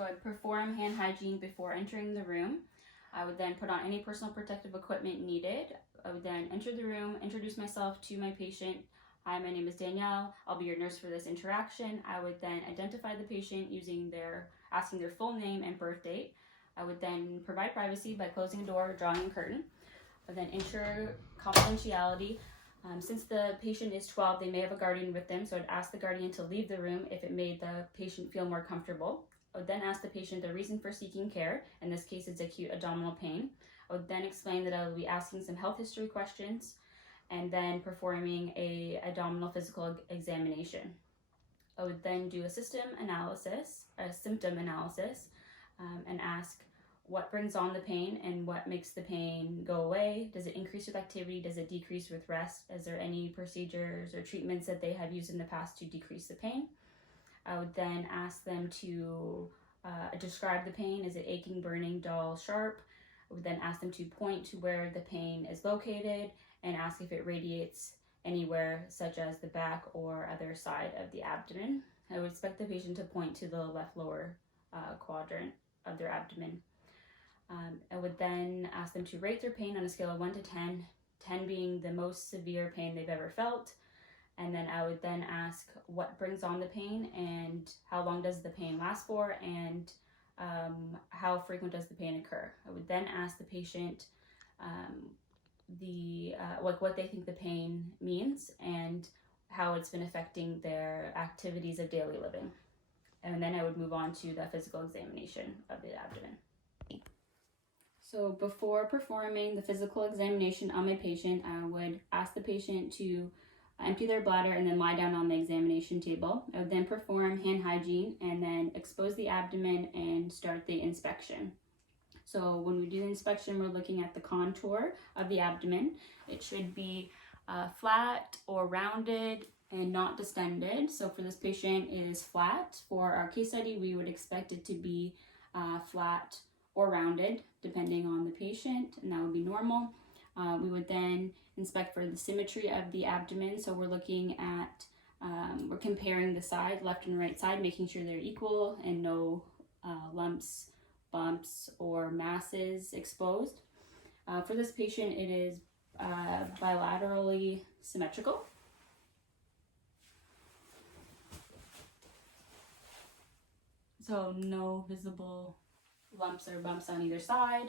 So I'd perform hand hygiene before entering the room. I would then put on any personal protective equipment needed. I would then enter the room, introduce myself to my patient. Hi, my name is Danielle. I'll be your nurse for this interaction. I would then identify the patient asking their full name and birth date. I would then provide privacy by closing a door or drawing a curtain. I would then ensure confidentiality. Since the patient is 12, they may have a guardian with them, so I'd ask the guardian to leave the room if it made the patient feel more comfortable. I would then ask the patient the reason for seeking care. In this case, it's acute abdominal pain. I would then explain that I will be asking some health history questions and then performing a abdominal physical examination. I would then do a symptom analysis, and ask what brings on the pain and what makes the pain go away. Does it increase with activity? Does it decrease with rest? Is there any procedures or treatments that they have used in the past to decrease the pain? I would then ask them to describe the pain. Is it aching, burning, dull, sharp? I would then ask them to point to where the pain is located and ask if it radiates anywhere, such as the back or other side of the abdomen. I would expect the patient to point to the left lower quadrant of their abdomen. I would then ask them to rate their pain on a scale of 1 to 10, 10 being the most severe pain they've ever felt. And then I would then ask what brings on the pain and how long does the pain last for, and how frequent does the pain occur. I would then ask the patient what they think the pain means and how it's been affecting their activities of daily living. And then I would move on to the physical examination of the abdomen. So before performing the physical examination on my patient, I would ask the patient to empty their bladder and then lie down on the examination table. I would then perform hand hygiene and then expose the abdomen and start the inspection. So when we do the inspection, we're looking at the contour of the abdomen. It should be flat or rounded and not distended. So for this patient, it is flat. For our case study, we would expect it to be flat or rounded, depending on the patient, and that would be normal. We would then inspect for the symmetry of the abdomen. So we're looking at, we're comparing the side, left and right side, making sure they're equal and no lumps, bumps, or masses exposed. For this patient, it is bilaterally symmetrical. So no visible lumps or bumps on either side.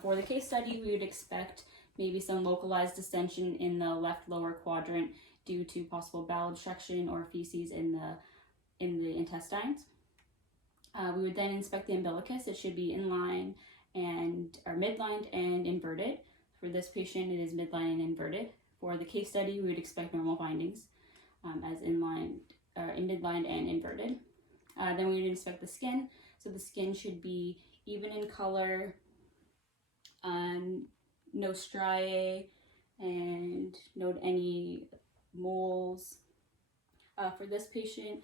For the case study, we would expect maybe some localized distension in the left lower quadrant due to possible bowel obstruction or feces in the intestines. We would then inspect the umbilicus. It should be inline or midlined and inverted. For this patient, it is midline and inverted. For the case study, we would expect normal findings as midlined and inverted. Then we would inspect the skin. So the skin should be even in color, no striae, and note any moles. For this patient,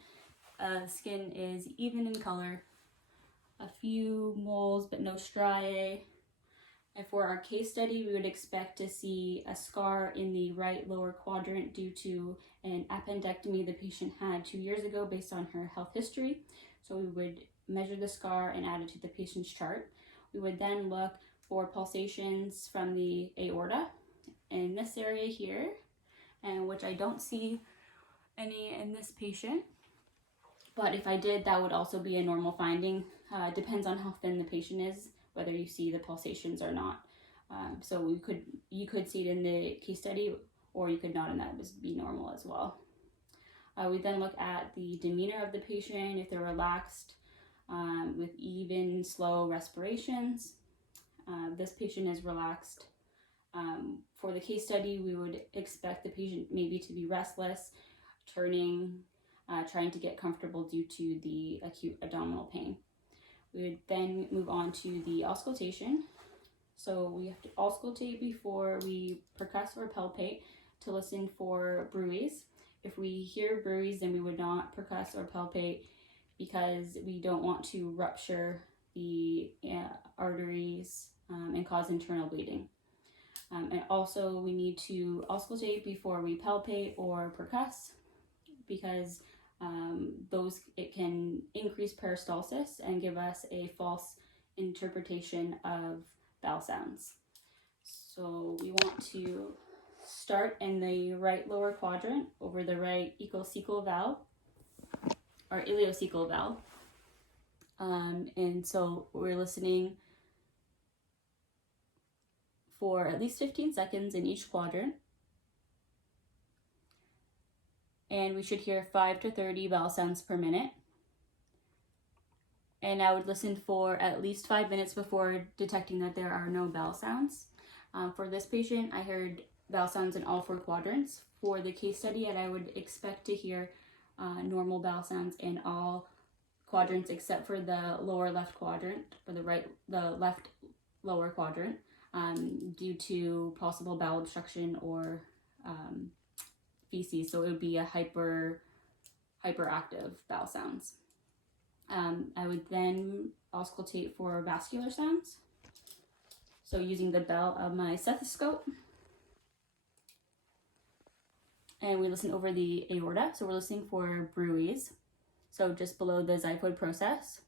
skin is even in color, a few moles but no striae. And for our case study, we would expect to see a scar in the right lower quadrant due to an appendectomy the patient had 2 years ago based on her health history. So we would measure the scar and add it to the patient's chart. We would then look for pulsations from the aorta in this area here, and which I don't see any in this patient. But if I did, that would also be a normal finding. It depends on how thin the patient is, whether you see the pulsations or not. So you could see it in the case study, or you could not, and that would be normal as well. We then look at the demeanor of the patient, if they're relaxed, with even, slow respirations. This patient is relaxed. For the case study, we would expect the patient maybe to be restless, turning, trying to get comfortable due to the acute abdominal pain. We would then move on to the auscultation. So we have to auscultate before we percuss or palpate to listen for bruits. If we hear bruits, then we would not percuss or palpate because we don't want to rupture the arteries and cause internal bleeding. And also we need to auscultate before we palpate or percuss because it can increase peristalsis and give us a false interpretation of vowel sounds. So we want to start in the right lower quadrant over the right echocecal valve or ileocecal valve. And so we're listening for at least 15 seconds in each quadrant. And we should hear 5 to 30 vowel sounds per minute. And I would listen for at least 5 minutes before detecting that there are no vowel sounds. For this patient, I heard vowel sounds in all 4 quadrants. For the case study, and I would expect to hear normal vowel sounds in all quadrants except for the lower left quadrant, or the left lower quadrant, due to possible bowel obstruction or feces. So it would be a hyperactive vowel sounds. I would then auscultate for vascular sounds. So using the bell of my stethoscope. And we listen over the aorta. So we're listening for bruits. So just below the xiphoid process.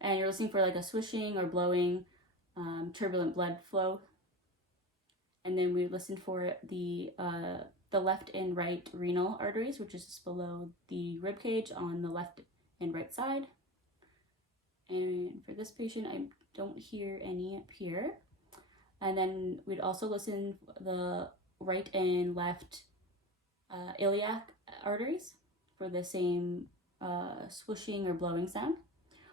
And you're listening for like a swishing or blowing, turbulent blood flow. And then we listen for the left and right renal arteries, which is just below the rib cage on the left and right side. And for this patient, I don't hear any up here. And then we'd also listen the right and left iliac arteries for the same swooshing or blowing sound.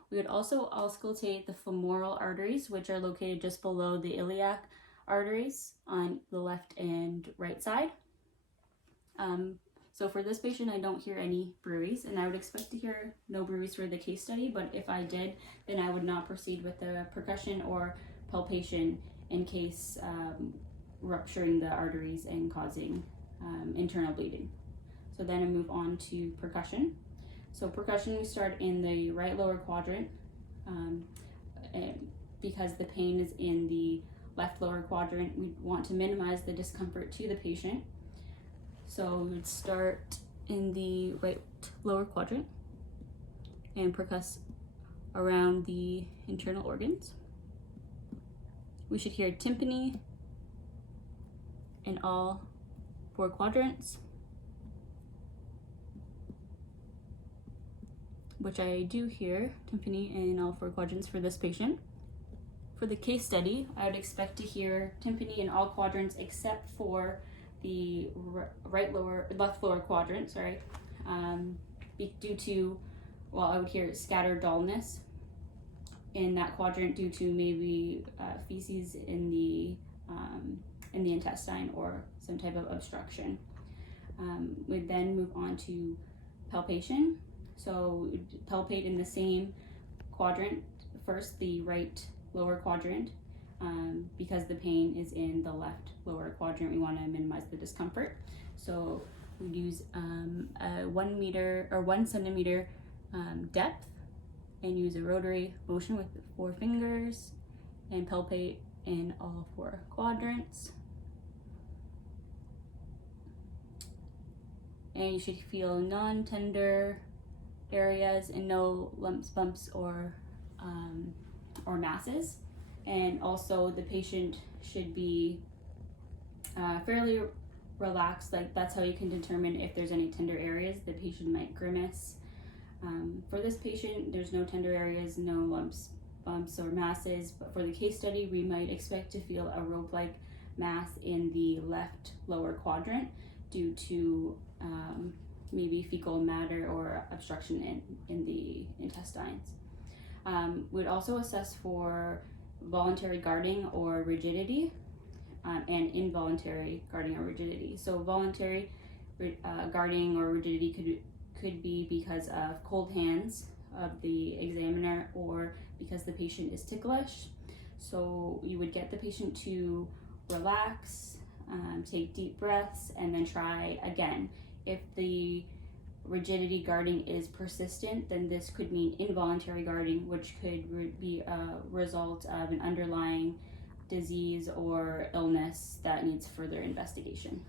We would also auscultate the femoral arteries, which are located just below the iliac arteries on the left and right side. So for this patient, I don't hear any bruits, and I would expect to hear no bruits for the case study, but if I did, then I would not proceed with the percussion or palpation in case rupturing the arteries and causing internal bleeding. So then I move on to percussion. So percussion, we start in the right lower quadrant because the pain is in the left lower quadrant. We want to minimize the discomfort to the patient. So we would start in the right lower quadrant and percuss around the internal organs. We should hear tympany in all 4 quadrants, which I do hear tympany in all 4 quadrants for this patient. For the case study, I would expect to hear tympany in all quadrants except for the left lower quadrant, due to, I would hear scattered dullness in that quadrant due to maybe feces in the intestine or some type of obstruction. We'd then move on to palpation. So we'd palpate in the same quadrant, first the right lower quadrant, because the pain is in the left lower quadrant. We want to minimize the discomfort. So we use a 1 meter or 1 centimeter depth and use a rotary motion with 4 fingers and palpate in all 4 quadrants. And you should feel non-tender areas and no lumps, bumps, or masses. And also the patient should be fairly relaxed. Like that's how you can determine if there's any tender areas. The patient might grimace. For this patient, there's no tender areas, no lumps, bumps, or masses. But for the case study, we might expect to feel a rope-like mass in the left lower quadrant due to maybe fecal matter or obstruction in the intestines. We'd also assess for voluntary guarding or rigidity and involuntary guarding or rigidity. So voluntary guarding or rigidity could be because of cold hands of the examiner or because the patient is ticklish. So you would get the patient to relax, take deep breaths, and then try again. If the rigidity guarding is persistent, then this could mean involuntary guarding, which could be a result of an underlying disease or illness that needs further investigation.